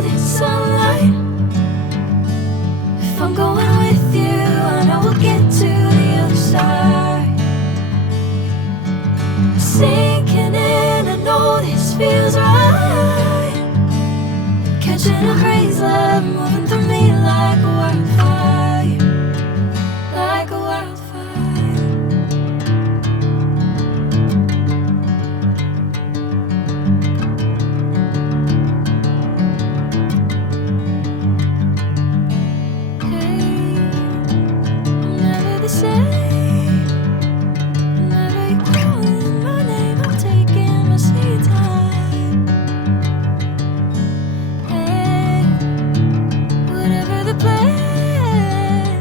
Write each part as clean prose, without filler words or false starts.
golden sunlight. If I'm going with you, I know we'll get to the other side. Sinking in, I know this feels right. Catching a crazy love, moving through me like a wildfire, like a wildfire. Hey, I'm never the same. Whenever you're calling my name, I'm taking my sweet time. Hey, whatever the plan,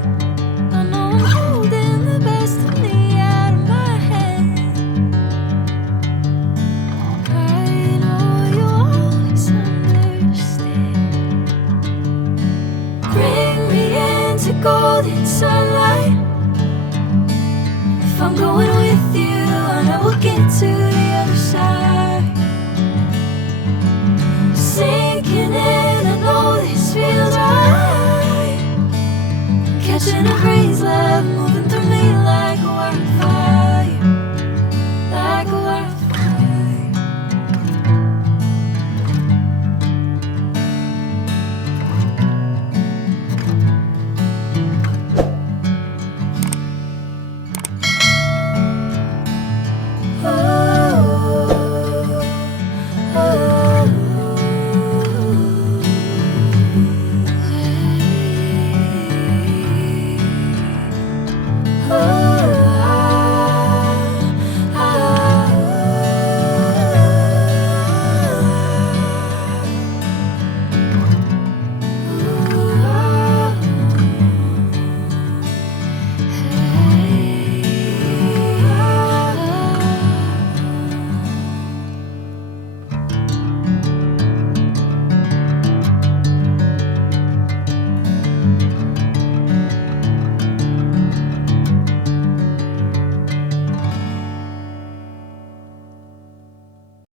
I know I'm holding the best of me out of my hand. I know you'll always understand. Bring me into golden sunlight. If I'm going with you, I know we'll get to the other side. Sinking in, I know this feels right. Catching a crazy love.